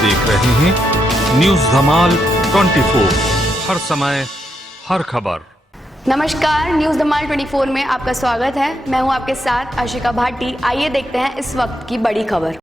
देख रहे हैं न्यूज धमाल 24, हर समय हर खबर। नमस्कार, न्यूज धमाल 24 में आपका स्वागत है। मैं हूं आपके साथ आशिका भाटी। आइए देखते हैं इस वक्त की बड़ी खबर।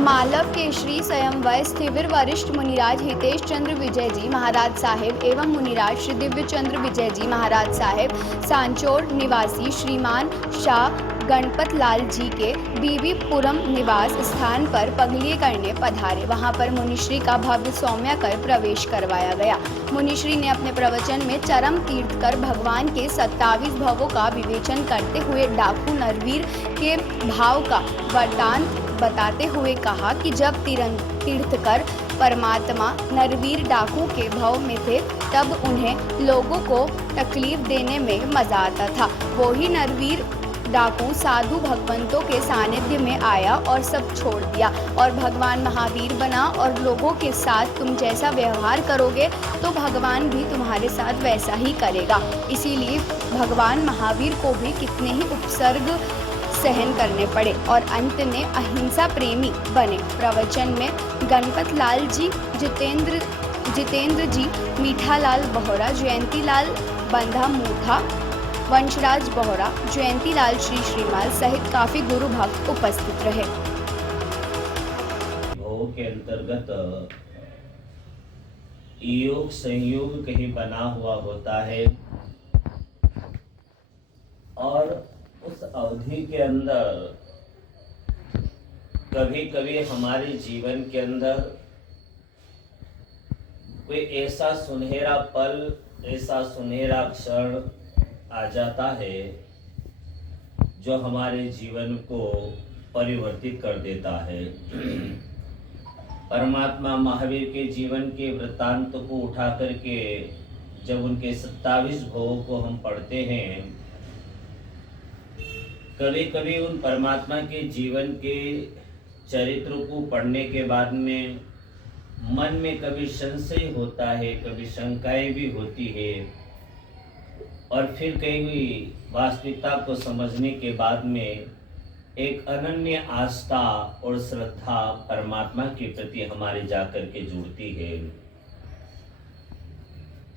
मालव केशरी स्वयंवर स्थिविर वरिष्ठ मुनिराज हितेश चंद्र विजय जी महाराज साहेब एवं मुनिराज श्री दिव्य चंद्र विजय जी महाराज साहेब सांचौर निवासी श्रीमान शाह गणपत लाल जी के बीबीपुरम निवास स्थान पर पगलिए करने पधारे। वहां पर मुनिश्री का भव्य सौम्य कर प्रवेश करवाया गया। मुनिश्री ने अपने प्रवचन में चरम तीर्थ कर भगवान के 27 भवों का विवेचन करते हुए डाकू नरवीर के भाव का वरदान बताते हुए कहा कि जब तीर्थकर परमात्मा नरवीर डाकू के भव में थे तब उन्हें लोगों को तकलीफ देने में मजा आता था। वही नरवीर डाकू साधु भगवंतों के सानिध्य में आया और सब छोड़ दिया और भगवान महावीर बना। और लोगों के साथ तुम जैसा व्यवहार करोगे तो भगवान भी तुम्हारे साथ वैसा ही करेगा। इसीलिए भगवान महावीर को भी कितने ही उपसर्ग सहन करने पड़े और अंत में अहिंसा प्रेमी बने। प्रवचन में गणपत लाल जी, जितेंद्र जी, मीठालाल बोहरा, जयंती लाल बंधा मूठा, वंशराज बोहरा, जयंती लाल श्रीमाल सहित काफी गुरु भक्त उपस्थित रहे। भाव के अंतर्गत योग संयोग कहीं बना हुआ होता है और उस अवधि के अंदर कभी कभी हमारे जीवन के अंदर कोई ऐसा सुनहरा पल, ऐसा सुनहरा क्षण आ जाता है जो हमारे जीवन को परिवर्तित कर देता है। परमात्मा महावीर के जीवन के वृत्तांत को उठा करके जब उनके 27 भवों को हम पढ़ते हैं, कभी कभी उन परमात्मा के जीवन के चरित्र को पढ़ने के बाद में मन में कभी संशय होता है, कभी शंकाएं भी होती है और फिर कहीं वास्तविकता को समझने के बाद में एक अनन्य आस्था और श्रद्धा परमात्मा के प्रति हमारे जाकर के जुड़ती है।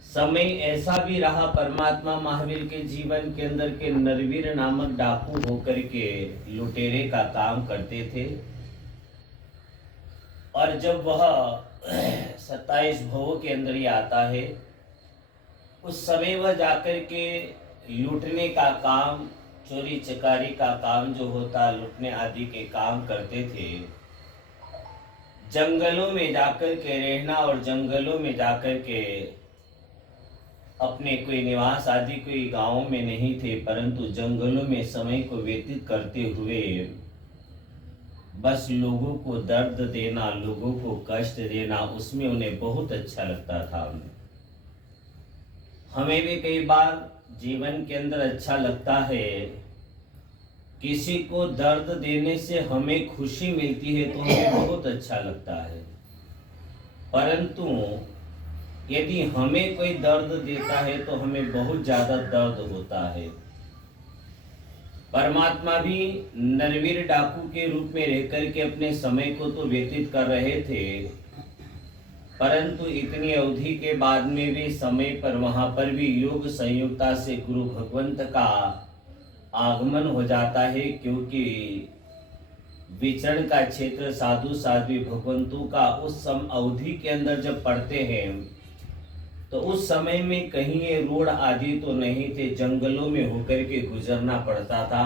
समय ऐसा भी रहा परमात्मा महावीर के जीवन के अंदर के नरवीर नामक डाकू होकर के लुटेरे का काम करते थे और जब वह 27 भवों के अंदर ही आता है, उस समय वह जाकर के लूटने का काम, चोरी चकारी का काम जो होता, लूटने आदि के काम करते थे। जंगलों में जाकर के रहना और जंगलों में जाकर के अपने कोई निवास आदि कोई गांवों में नहीं थे, परंतु जंगलों में समय को व्यतीत करते हुए बस लोगों को दर्द देना, लोगों को कष्ट देना, उसमें उन्हें बहुत अच्छा लगता था। हमें भी कई बार जीवन के अंदर अच्छा लगता है, किसी को दर्द देने से हमें खुशी मिलती है तो हमें बहुत अच्छा लगता है, परंतु यदि हमें कोई दर्द देता है तो हमें बहुत ज्यादा दर्द होता है। परमात्मा भी नरवीर डाकू के रूप में रहकर के अपने समय को तो व्यतीत कर रहे थे, परंतु इतनी अवधि के बाद में भी समय पर वहां पर भी योग संयुक्ता से गुरु भगवंत का आगमन हो जाता है, क्योंकि विचरण का क्षेत्र साधु साध्वी भगवंतों का उस अवधि के अंदर जब पढ़ते हैं तो उस समय में कहीं ये रोड आदि तो नहीं थे, जंगलों में होकर के गुजरना पड़ता था।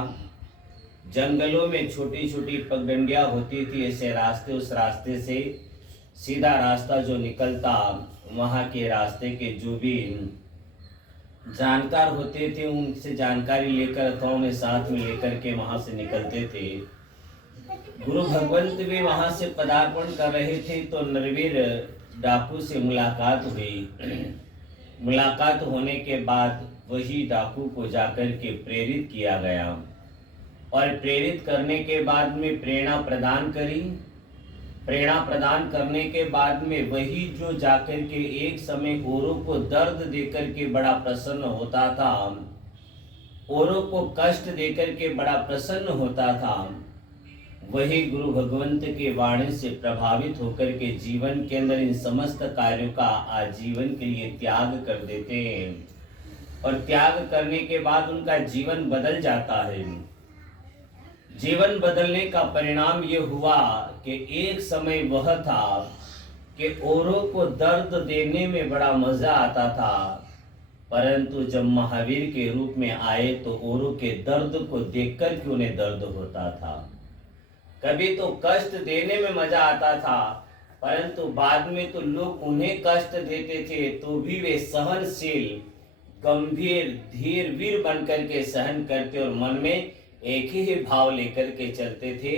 जंगलों में छोटी छोटी पगडंडियां होती थी, ऐसे रास्ते, उस रास्ते से सीधा रास्ता जो निकलता, वहां के रास्ते के जो भी जानकार होते थे उनसे जानकारी लेकर अथवा उन्हें साथ में लेकर के वहां से निकलते थे। गुरु भगवंत भी वहां से पदार्पण कर रहे थे तो नरवीर डाकू से मुलाकात हुई। मुलाकात होने के बाद वही डाकू को जाकर के प्रेरित किया गया और प्रेरित करने के बाद में प्रेरणा प्रदान करी। प्रेरणा प्रदान करने के बाद में वही जो जाकर के एक समय औरों को दर्द देकर के बड़ा प्रसन्न होता था, औरों को कष्ट देकर के बड़ा प्रसन्न होता था, वही गुरु भगवंत के वाणी से प्रभावित होकर के जीवन के अंदर इन समस्त कार्यों का आजीवन के लिए त्याग कर देते हैं और त्याग करने के बाद उनका जीवन बदल जाता है। जीवन बदलने का परिणाम ये हुआ कि एक समय वह था कि औरों को दर्द देने में बड़ा मजा आता था, परंतु जब महावीर के रूप में आए तो औरों के दर्द को देखकर के उन्हें दर्द होता था। कभी तो कष्ट देने में मजा आता था, परंतु बाद में तो लोग उन्हें कष्ट देते थे तो भी वे सहनशील, गंभीर, धीर वीर बनकर के सहन करते और मन में एक ही भाव लेकर के चलते थे।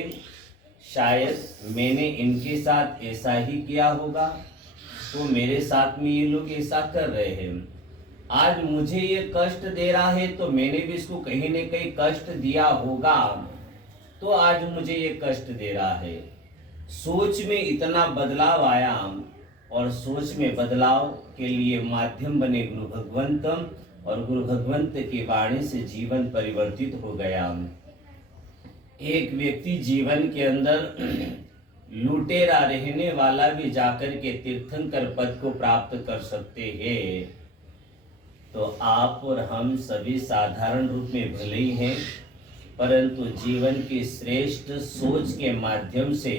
शायद मैंने इनके साथ ऐसा ही किया होगा तो मेरे साथ में ये लोग ऐसा कर रहे हैं। आज मुझे ये कष्ट दे रहा है तो मैंने भी इसको कहीं न कहीं कष्ट दिया होगा तो आज मुझे ये कष्ट दे रहा है। सोच में इतना बदलाव आया और सोच में बदलाव के लिए माध्यम बने गुरु भगवंत और गुरु भगवंत की वाणी से जीवन परिवर्तित हो गया। एक व्यक्ति जीवन के अंदर लुटेरा रहने वाला भी जाकर के तीर्थंकर पद को प्राप्त कर सकते हैं। तो आप और हम सभी साधारण रूप में भले ही हैं, परंतु जीवन की श्रेष्ठ सोच के माध्यम से,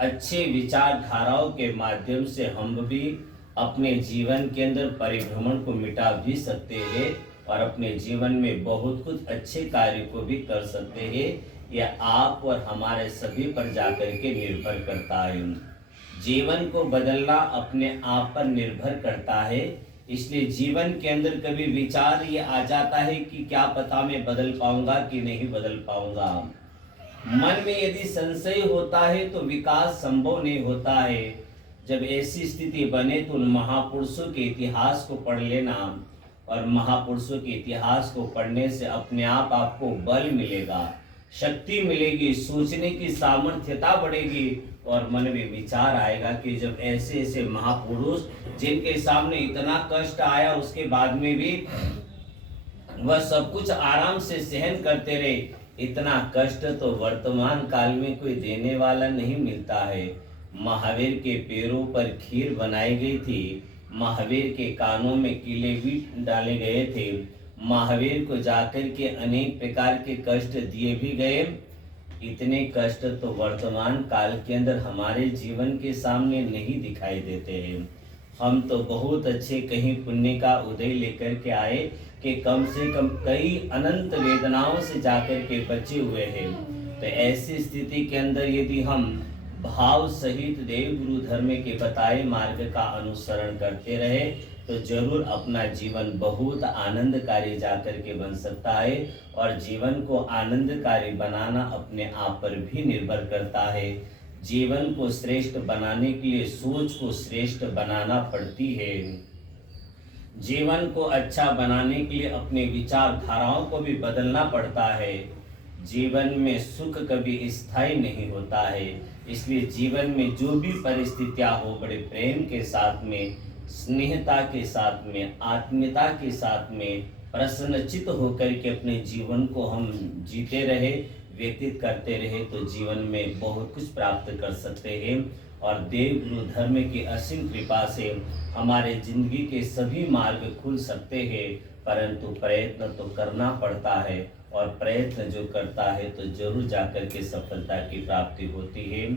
अच्छे विचारधाराओं के माध्यम से हम भी अपने जीवन के अंदर परिभ्रमण को मिटा भी सकते हैं और अपने जीवन में बहुत कुछ अच्छे कार्य को भी कर सकते हैं। यह आप और हमारे सभी पर जाकर के निर्भर करता है। जीवन को बदलना अपने आप पर निर्भर करता है। इसलिए जीवन के अंदर कभी विचार ये आ जाता है कि क्या पता मैं बदल पाऊंगा कि नहीं बदल पाऊंगा। मन में यदि संशय होता है तो विकास संभव नहीं होता है। जब ऐसी स्थिति बने तो उन महापुरुषों के इतिहास को पढ़ लेना और महापुरुषों के इतिहास को पढ़ने से अपने आप आपको बल मिलेगा, शक्ति मिलेगी, सोचने की सामर्थ्यता बढ़ेगी और मन में विचार आएगा कि जब ऐसे ऐसे महापुरुष जिनके सामने इतना कष्ट आया उसके बाद में भी वह सब कुछ आराम से सहन करते रहे, इतना कष्ट तो वर्तमान काल में कोई देने वाला नहीं मिलता है। महावीर के पैरों पर खीर बनाई गई थी, महावीर के कानों में किले भी डाले गए थे, महावीर को जाकर के अनेक प्रकार के कष्ट दिए भी गए। इतने कष्ट तो वर्तमान काल के अंदर हमारे जीवन के सामने नहीं दिखाई देते हैं। हम तो बहुत अच्छे कहीं पुण्य का उदय लेकर के आए कि कम से कम कई अनंत वेदनाओं से जाकर के बचे हुए हैं। तो ऐसी स्थिति के अंदर यदि हम भाव सहित देव गुरु धर्म के बताए मार्ग का अनुसरण करते रहे तो जरूर अपना जीवन बहुत आनंदकारी जाकर के बन सकता है। और जीवन को आनंदकारी बनाना अपने आप पर भी निर्भर करता है। जीवन को श्रेष्ठ बनाने के लिए सोच को श्रेष्ठ बनाना पड़ती है। जीवन को अच्छा बनाने के लिए अपने विचारधाराओं को भी बदलना पड़ता है। जीवन में सुख कभी स्थायी नहीं होता है, इसलिए जीवन में जो भी परिस्थितियां हो बड़े प्रेम के साथ में, स्नेहता के साथ में, आत्मीयता के साथ में प्रसन्नचित होकर के अपने जीवन को हम जीते रहे, व्यतीत करते रहे तो जीवन में बहुत कुछ प्राप्त कर सकते हैं। और देव गुरु धर्म की असीम कृपा से हमारे जिंदगी के सभी मार्ग खुल सकते हैं, परंतु प्रयत्न तो करना पड़ता है और प्रयत्न जो करता है तो जरूर जाकर के सफलता की प्राप्ति होती है।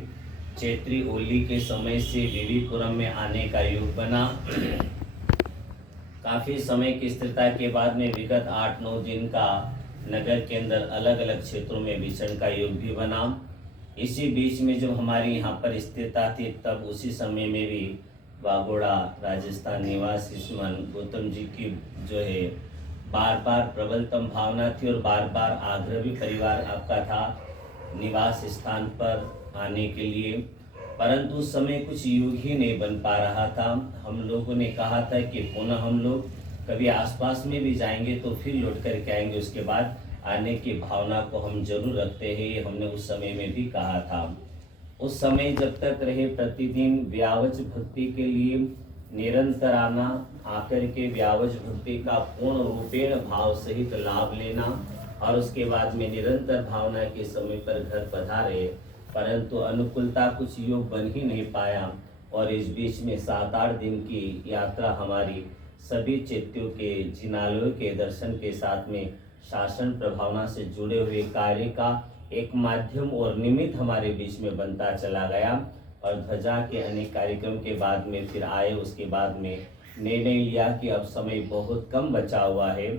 चैत्री होली के समय से विविपुरम में आने का योग बना। काफी समय की स्थिरता के बाद में विगत 8-9 दिन का नगर के अंदर अलग अलग क्षेत्रों में विचरण का योग भी बना। इसी बीच में जब हमारी यहाँ पर स्थिरता थी तब उसी समय में भी वागोड़ा राजस्थान निवासी श्रीमान गौतम जी की जो है बार बार प्रबलतम भावना थी और बार बार आग्रह भी परिवार आपका था निवास स्थान पर आने के लिए, परंतु उस समय कुछ योग ही नहीं बन पा रहा था। हम लोगों ने कहा था कि पुनः हम लोग कभी आसपास में भी जाएंगे तो फिर लौट करके आएंगे, उसके बाद आने की भावना को हम जरूर रखते हैं, ये हमने उस समय में भी कहा था। उस समय जब तक रहे प्रतिदिन व्यावच भक्ति के लिए निरंतर आना, आकर के व्यावच भक्ति का पूर्ण रूपेण भाव सहित लाभ लेना, और उसके बाद में निरंतर भावना के समय पर घर पधारे, परंतु अनुकूलता कुछ योग बन ही नहीं पाया। और इस बीच में 7-8 दिन की यात्रा हमारी सभी चैत्यों के जिनालयों के दर्शन के साथ में शासन प्रभावना से जुड़े हुए कार्य का एक माध्यम और निमित्त हमारे बीच में बनता चला गया। और ध्वजा के अनेक कार्यक्रम के बाद में फिर आए, उसके बाद में निर्णय लिया कि अब समय बहुत कम बचा हुआ है।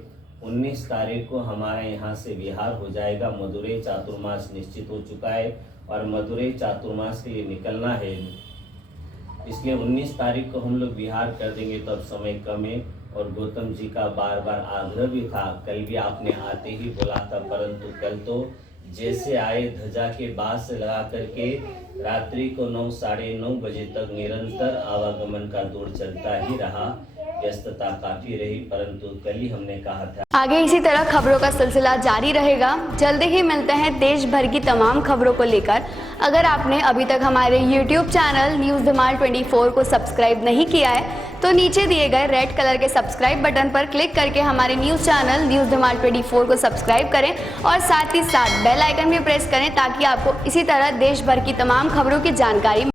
19 तारीख को हमारे यहाँ से विहार हो जाएगा। मदुरै चातुर्मास निश्चित हो चुका है और मदुरै चातुर्मास के लिए निकलना है, इसलिए 19 तारीख को हम लोग विहार कर देंगे। तो अब समय कम है और गौतम जी का बार बार आग्रह भी था, कल भी आपने आते ही बोला था, परंतु कल तो जैसे आए ध्वजा के बाद से लगा करके रात्रि को 9 साढ़े 9 बजे तक निरंतर आवागमन का दौर चलता ही रहा। व्यस्तता काफी रही, परंतु कल ही हमने कहा था आगे इसी तरह खबरों का सिलसिला जारी रहेगा। जल्दी ही मिलते हैं देश भर की तमाम खबरों को लेकर। अगर आपने अभी तक हमारे YouTube चैनल न्यूज़ धमाल 24 को सब्सक्राइब नहीं किया है तो नीचे दिए गए रेड कलर के सब्सक्राइब बटन पर क्लिक करके हमारे न्यूज़ चैनल न्यूज़ धमाल 24 को सब्सक्राइब करें और साथ ही साथ बेल आइकन भी प्रेस करें ताकि आपको इसी तरह देश भर की तमाम खबरों की जानकारी